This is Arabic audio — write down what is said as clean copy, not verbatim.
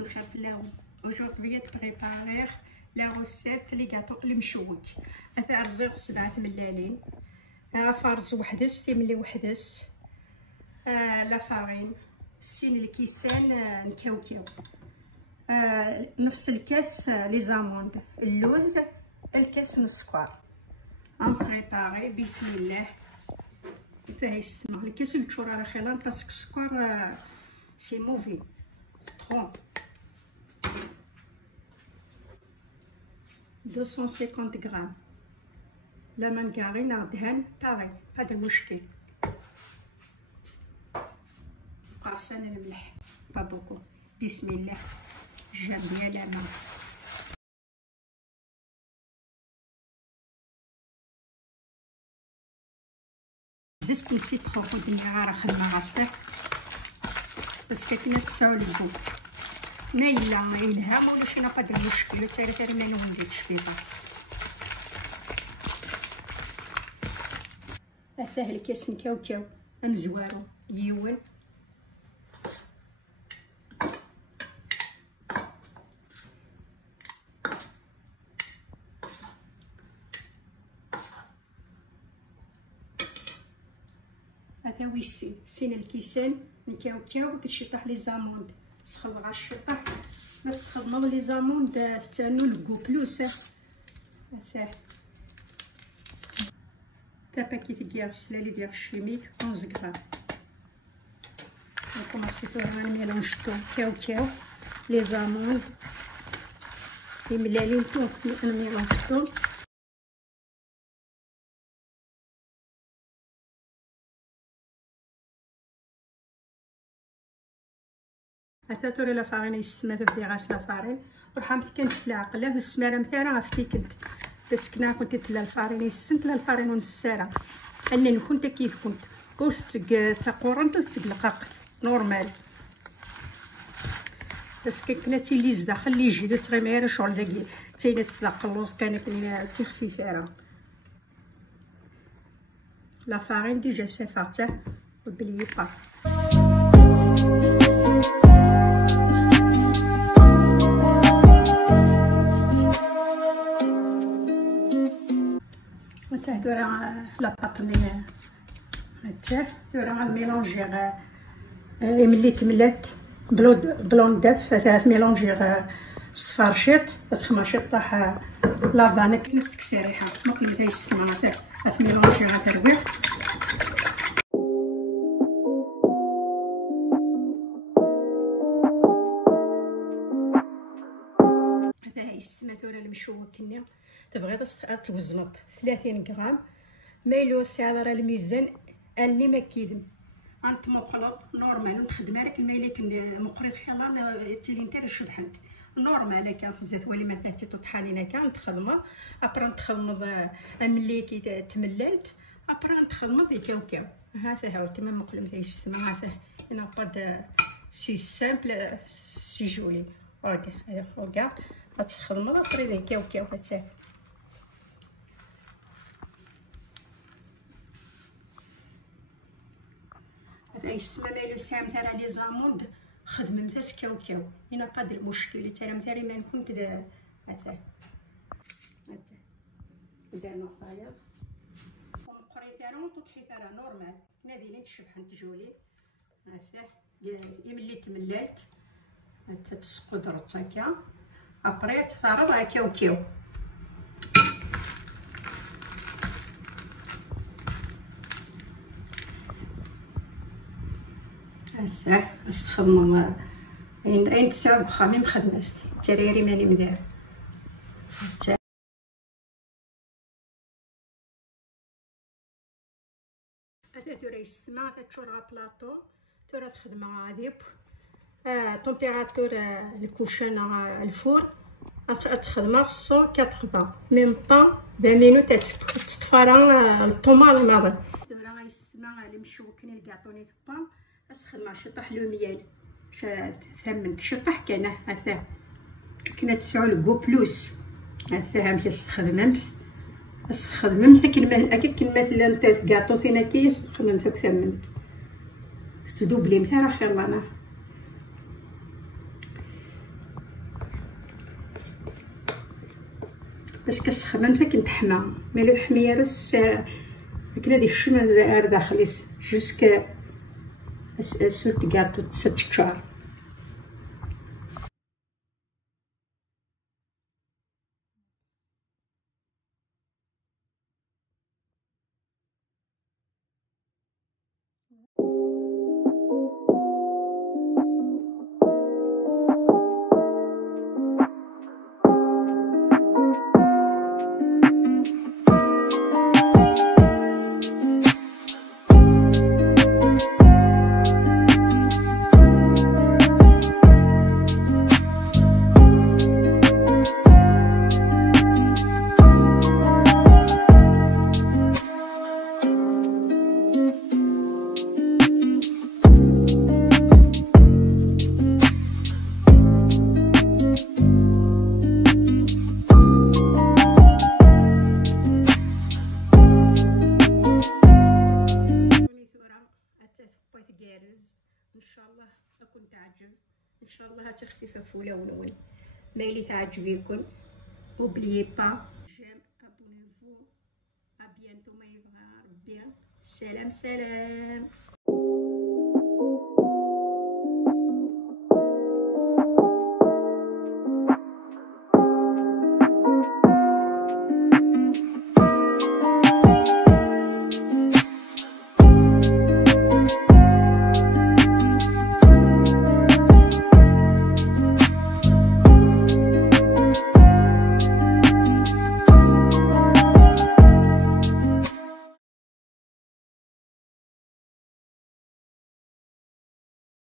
مساء الخير فلاهم. Aujourd'hui préparer la recette les gâteaux المشوك. أثار زيغ 7 ملالين، فرز وحدس تملي وحدس، لا فارين، السين الكيسان نكاوكاو، نفس الكاس لي زاموند، اللوز، الكاس من السكر. بريباري بسم الله. نتاعي يستمع الكاس التشور على خيران باسكو السكر سي موفي trop. 250 غرام لا مانكارين دهن باغي، هذا المشكل. قرصان الملح با بوكو. بسم الله. جام ديال الماء. زيت السيترون ودنيا راه خدمه غاصتك باسكو كنا تساو الكو نايله يلها ولا شي نقدر المشكل تاري ما نولي الشبيطه. هذا الكاس نكاوكاو مزوارو يون. هذا ويسين سين الكيسان نكاوكاو كتشطح لي زاموند سخن غا الشطح بس خدموا لي زاموند تانو الكو بلوس. هذا تا باكيت ديال السلالي ديال الشيميك 11 غرام. نكوماسيتو غنميلونجتو كاوكاو لي زاموند لي ملالين تو نميلونجتو. حتى توري لا فارين يستمر في غاس لا فارين ورحمت كنت العقله والسماره مثلا غفتيكنت باسكو انا كنت تلا الفارين يسنت لا الفارين ونساره انني كنت كيف كنت وستق تقورنت وستق لقاقت نورمال باسكو كنا تيليز داخل لي يجي تغيمير شغل داكي تينا تصدق اللوز كانت تي خفيفه. لا فارين ديجا سافرته وبلي با دورا لا باطني هاتاف دورا غنميلونجي ملي تملات بلون داف هذا ميلونجي صفار شيط بس خماشيط طاح لافانا كنس كسريحه ممكن هذا يستمع هذا ميلونجي غترويح. هذا يستمع دورا المشوك كنا تبغي توزنط 30 غرام مايلو على راه الميزان اللي ما كيدم انت مقلط نورمال نخدم لك مايلك مقريض حلال تيلي نتاع شبحنت نورمال هكا بزاف ولي ما تاتي طحالين هكا نتخدمها ابرا نتخدم ملي كي تمللت ابرا نتخدم كاوكاو. هذا هو تما مقلم تاع السما. هذا انا با سي سامبل سي جولي اوكي اوكا غتخدم ابري كاوكاو حتى هذا يسمى مالو سام تاع لي زاموند خدم مثاس كاوكاو هنا قاد المشكل تاع مثلا ما نكون كذا هذا دار نقطايا ومقري تاعو وتطحي تاعها نورمال نادي تشبحن تجولي. هذا ملي تمللت تسقط رتاكا ابري تعرض كاوكاو. هسه نستخدم اين تساعد بخامي مخدمستي تريري ماني مدار. هذا تورا يستمع تشورها بلاطو تورا تخدمها هادي طومبيراتور الكوشان الفور تخدمها 180 ميم طون 20 مينوت تطفى الطوماط ناضي. تورا يستمع المشوكين الكاطوني طبا اسخن مع شطح لو ميال ثمنت شطح كان هذا كنا تسعو الكو بلوس. هذا ملي استخدمت كلمه هكا كلمه مثلا كاطو تينا كيس استخدمت ثمنت استدوبلي مثلا خير لنا باش كتسخن كنتحمى ملي الحميروس كنا ديك الشنا داخل جوسك سورت كاطو 6 شهور. ان شاء الله تكون تعجب، ان شاء الله تخفيفه فولا ونون. ملي تعجبيكم وبليي با جيم ابونيفو ابيانتو ما يبغى ربي. سلام سلام.